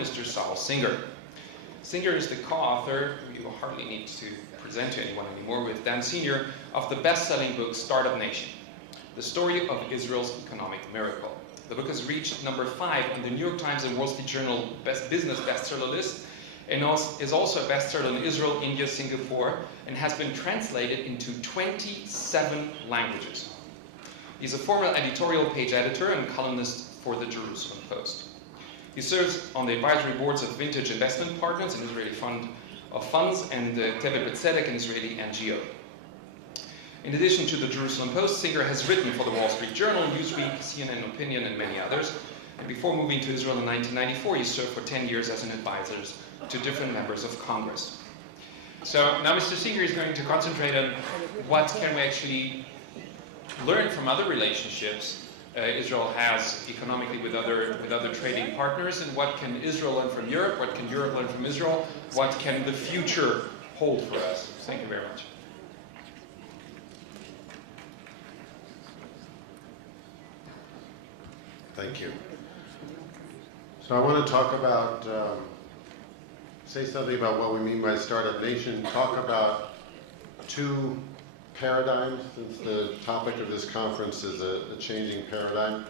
Mr. Saul Singer. Singer is the co-author, you hardly need to present to anyone anymore, with Dan Senior, of the best-selling book Startup Nation, the story of Israel's economic miracle. The book has reached number 5 on the New York Times and Wall Street Journal business bestseller list, and is also a bestseller in Israel, India, Singapore, and has been translated into 27 languages. He's a former editorial page editor and columnist for the Jerusalem Post. He serves on the advisory boards of Vintage Investment Partners, an Israeli fund of funds, and Tevet B'Tzedek, an Israeli NGO. In addition to the Jerusalem Post, Singer has written for the Wall Street Journal, Newsweek, CNN Opinion, and many others. And before moving to Israel in 1994, he served for 10 years as an advisor to different members of Congress. So now Mr. Singer is going to concentrate on what can we actually learn from other relationships Israel has economically with other trading partners, and what can Israel learn from Europe, what can Europe learn from Israel, what can the future hold for us. Thank you very much. Thank you. So I want to talk about, say something about what we mean by Startup Nation, talk about 2 paradigms, since the topic of this conference is a changing paradigm,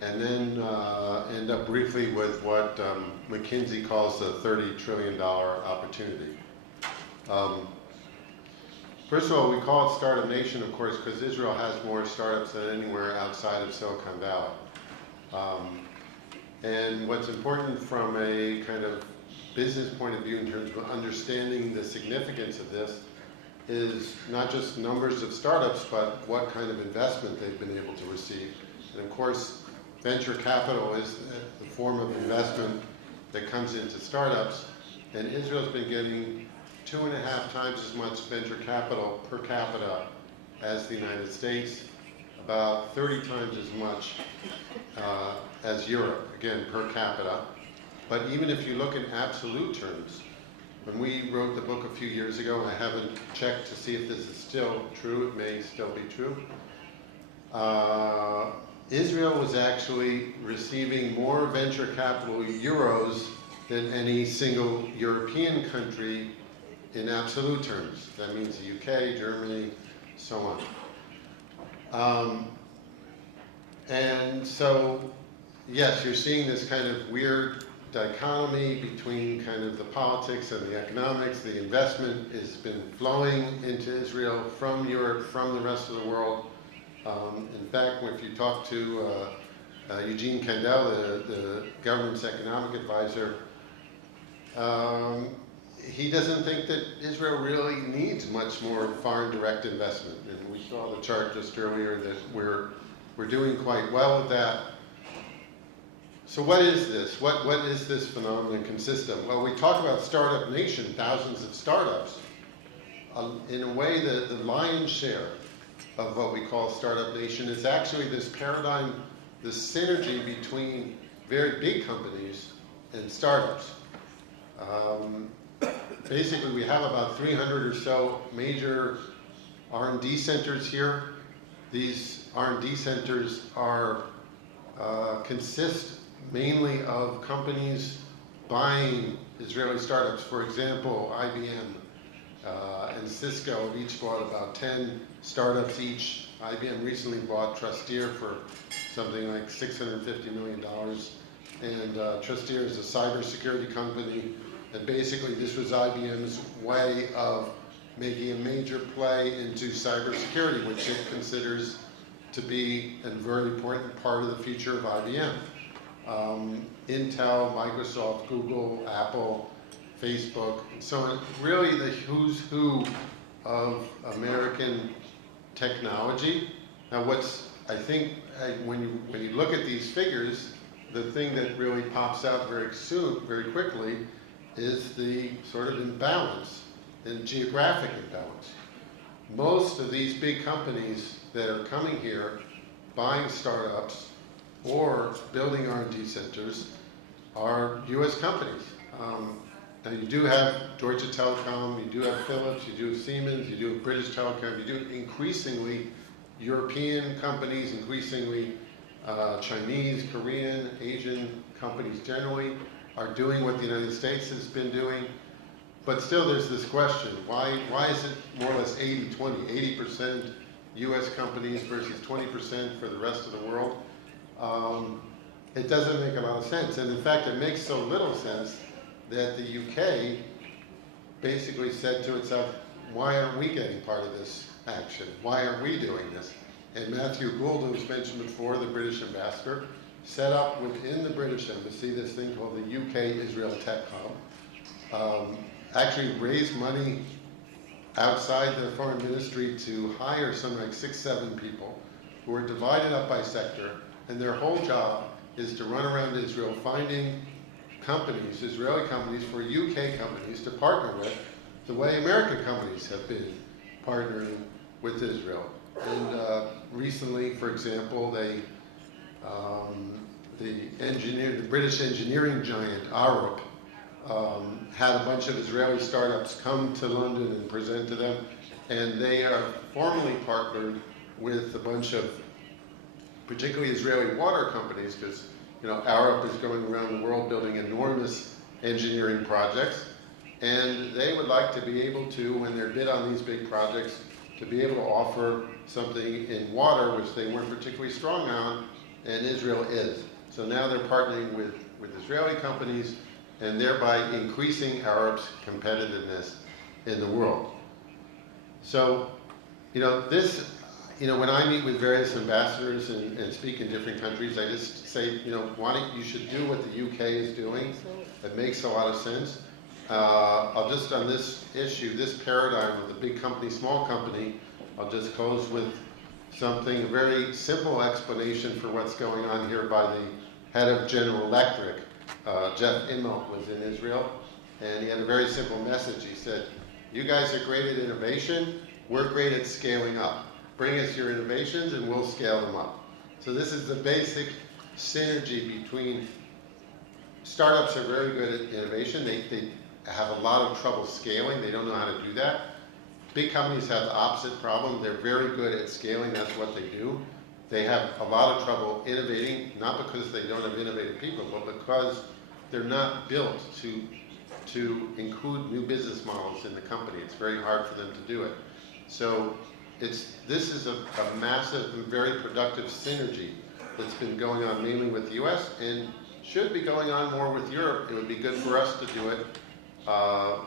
and then end up briefly with what McKinsey calls the $30 trillion opportunity. First of all, we call it Startup Nation, of course, because Israel has more startups than anywhere outside of Silicon Valley. And what's important from a kind of business point of view in terms of understanding the significance of this is not just numbers of startups, but what kind of investment they've been able to receive. And of course, venture capital is the form of investment that comes into startups, and Israel's been getting 2.5 times as much venture capital per capita as the United States, about 30 times as much as Europe, again, per capita. But even if you look in absolute terms, when we wrote the book a few years ago, I haven't checked to see if this is still true, it may still be true, Israel was actually receiving more venture capital euros than any single European country in absolute terms. That means the UK, Germany, so on. And so, yes, you're seeing this kind of weird dichotomy between kind of the politics and the economics. The investment has been flowing into Israel from Europe, from the rest of the world. In fact, if you talk to Eugene Kandel, the government's economic advisor, he doesn't think that Israel really needs much more foreign direct investment. And we saw the chart just earlier that we're doing quite well with that. So what is this? What is this phenomenon consist of? Well, we talk about Startup Nation, thousands of startups. In a way, the lion's share of what we call Startup Nation is actually this paradigm, this synergy between very big companies and startups. Basically, we have about 300 or so major R&D centers here. These R&D centers are consist mainly of companies buying Israeli startups. For example, IBM and Cisco have each bought about 10 startups each. IBM recently bought Trusteer for something like $650 million. And Trusteer is a cybersecurity company. And basically, this was IBM's way of making a major play into cybersecurity, which it considers to be a very important part of the future of IBM. Intel, Microsoft, Google, Apple, Facebook, and so on. Really the who's who of American technology. Now I think when you look at these figures, the thing that really pops out very quickly is the sort of imbalance, and geographic imbalance. Most of these big companies that are coming here, buying startups, or building R&D centers are U.S. companies. Now you do have Deutsche Telekom, you do have Philips, you do have Siemens, you do have British Telecom, you do increasingly European companies, increasingly Chinese, Korean, Asian companies generally. are doing what the United States has been doing. But still there's this question, why is it more or less 80-20, 80% US companies versus 20% for the rest of the world? It doesn't make a lot of sense. And in fact, it makes so little sense that the UK basically said to itself, why aren't we getting part of this action? Why aren't we doing this? And Matthew Gould, who was mentioned before, the British ambassador, set up within the British embassy this thing called the UK Israel Tech Hub. Actually raised money outside the foreign ministry to hire something like 6-7 people who are divided up by sector, and their whole job is to run around Israel finding companies, Israeli companies, for UK companies to partner with the way American companies have been partnering with Israel. And recently, for example, the British engineering giant, Arup, had a bunch of Israeli startups come to London and present to them, and they are formally partnered with a bunch of particularly Israeli water companies, because Arup is going around the world building enormous engineering projects, and they would like to be able to, when they're bid on these big projects, to be able to offer something in water which they weren't particularly strong on, and Israel is. So now they're partnering with Israeli companies and thereby increasing Arab's competitiveness in the world. So, when I meet with various ambassadors and speak in different countries, I just say, you should do what the UK is doing. It makes a lot of sense. I'll just, on this issue, this paradigm of the big company, small company, I'll just close with something, a very simple explanation for what's going on here by the head of General Electric. Jeff Immelt was in Israel, and he had a very simple message. He said, you guys are great at innovation, we're great at scaling up. Bring us your innovations and we'll scale them up. So this is the basic synergy between startups are very good at innovation. They have a lot of trouble scaling. They don't know how to do that. Big companies have the opposite problem. They're very good at scaling. That's what they do. They have a lot of trouble innovating, not because they don't have innovative people, but because they're not built to include new business models in the company. It's very hard for them to do it. So this is a massive and very productive synergy that's been going on mainly with the US and should be going on more with Europe. It would be good for us to do it.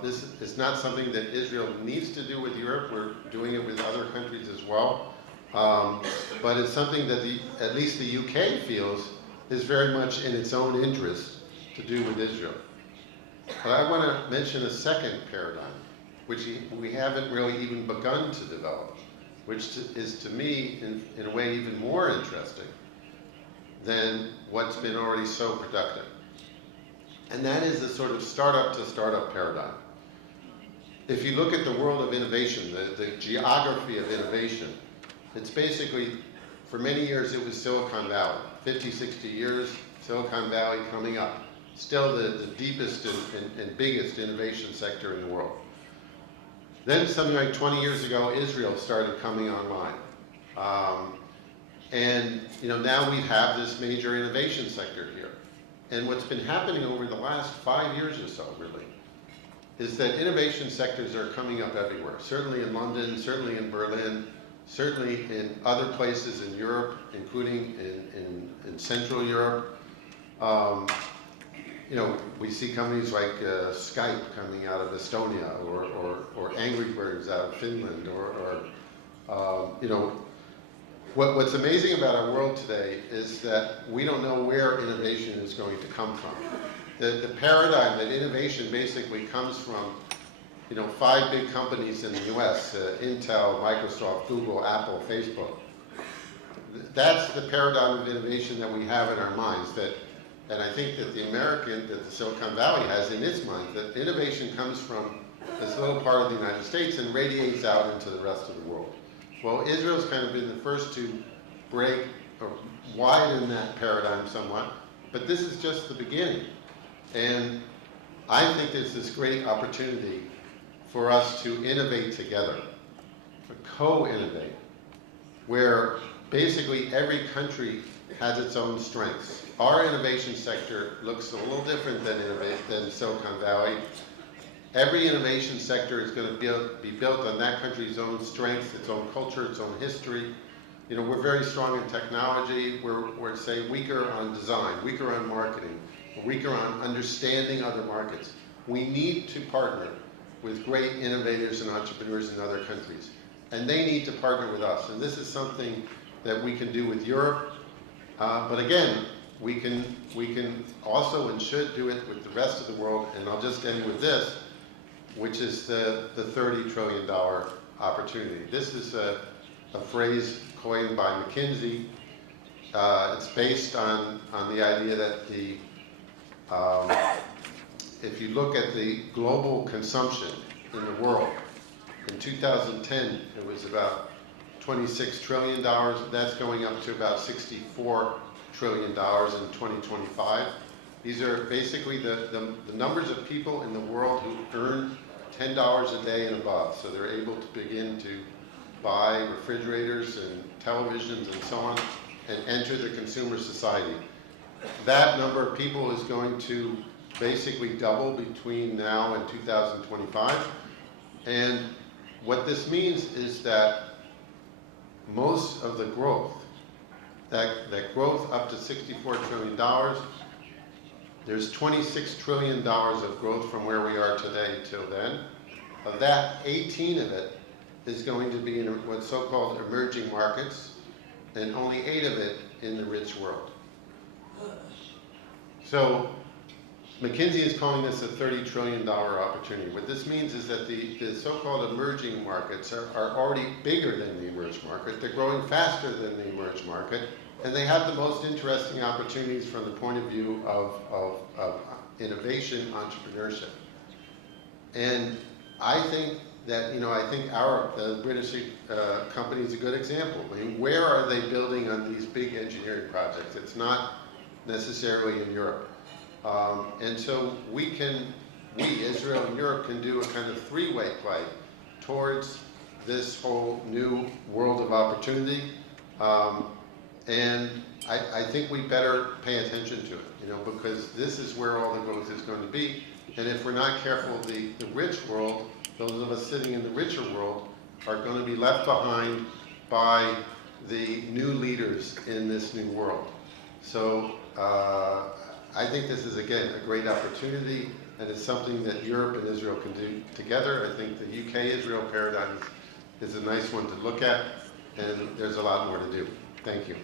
This is not something that Israel needs to do with Europe. We're doing it with other countries as well. But it's something that at least the UK feels is very much in its own interest to do with Israel. But I want to mention a second paradigm, which we haven't really even begun to develop, which is to me, in a way, even more interesting than what's been already so productive. And that is a sort of startup to startup paradigm. If you look at the world of innovation, the geography of innovation, it's basically, for many years it was Silicon Valley. 50, 60 years, Silicon Valley coming up. Still the deepest and biggest innovation sector in the world. Then something like 20 years ago, Israel started coming online. And now we have this major innovation sector here. And what's been happening over the last 5 years or so, really, is that innovation sectors are coming up everywhere. Certainly in London, certainly in Berlin, certainly in other places in Europe, including in Central Europe. We see companies like Skype coming out of Estonia, or Angry Birds out of Finland, What's amazing about our world today is that we don't know where innovation is going to come from. The paradigm that innovation basically comes from, 5 big companies in the US, Intel, Microsoft, Google, Apple, Facebook. That's the paradigm of innovation that we have in our minds, and I think that the Silicon Valley has in its mind, that innovation comes from this little part of the United States and radiates out into the rest of the world. Well, Israel's kind of been the first to break or widen that paradigm somewhat, but this is just the beginning. And I think there's this great opportunity for us to innovate together, to co-innovate, where basically every country has its own strengths. our innovation sector looks a little different than Silicon Valley. Every innovation sector is going to be built on that country's own strengths, its own culture, its own history. You know, we're very strong in technology. We're say weaker on design, weaker on marketing, weaker on understanding other markets. We need to partner with great innovators and entrepreneurs in other countries, and they need to partner with us. And this is something that we can do with Europe, but again, we can also and should do it with the rest of the world. And I'll just end with this, which is the $30 trillion opportunity. This is a phrase coined by McKinsey. It's based on the idea that if you look at the global consumption in the world, in 2010 it was about $26 trillion. That's going up to about $64 trillion in 2025. These are basically the numbers of people in the world who earn $10 a day and above. So they're able to begin to buy refrigerators and televisions and so on and enter the consumer society. That number of people is going to basically double between now and 2025. And what this means is that most of the growth, that growth up to $64 trillion, there's $26 trillion of growth from where we are today till then. Of that, 18 of it is going to be in what's so-called emerging markets, and only 8 of it in the rich world. So McKinsey is calling this a $30 trillion opportunity. What this means is that the so-called emerging markets are already bigger than the emerged market. They're growing faster than the emerged market, and they have the most interesting opportunities from the point of view of innovation, entrepreneurship. And I think that, I think the British company is a good example. I mean, where are they building on these big engineering projects? It's not necessarily in Europe. And so we, Israel and Europe, can do a kind of three-way play towards this whole new world of opportunity. And I think we better pay attention to it, because this is where all the growth is going to be. And if we're not careful, the rich world, those of us sitting in the richer world, are going to be left behind by the new leaders in this new world. So I think this is, again, a great opportunity, and it's something that Europe and Israel can do together. I think the UK-Israel paradigm is a nice one to look at, and there's a lot more to do. Thank you.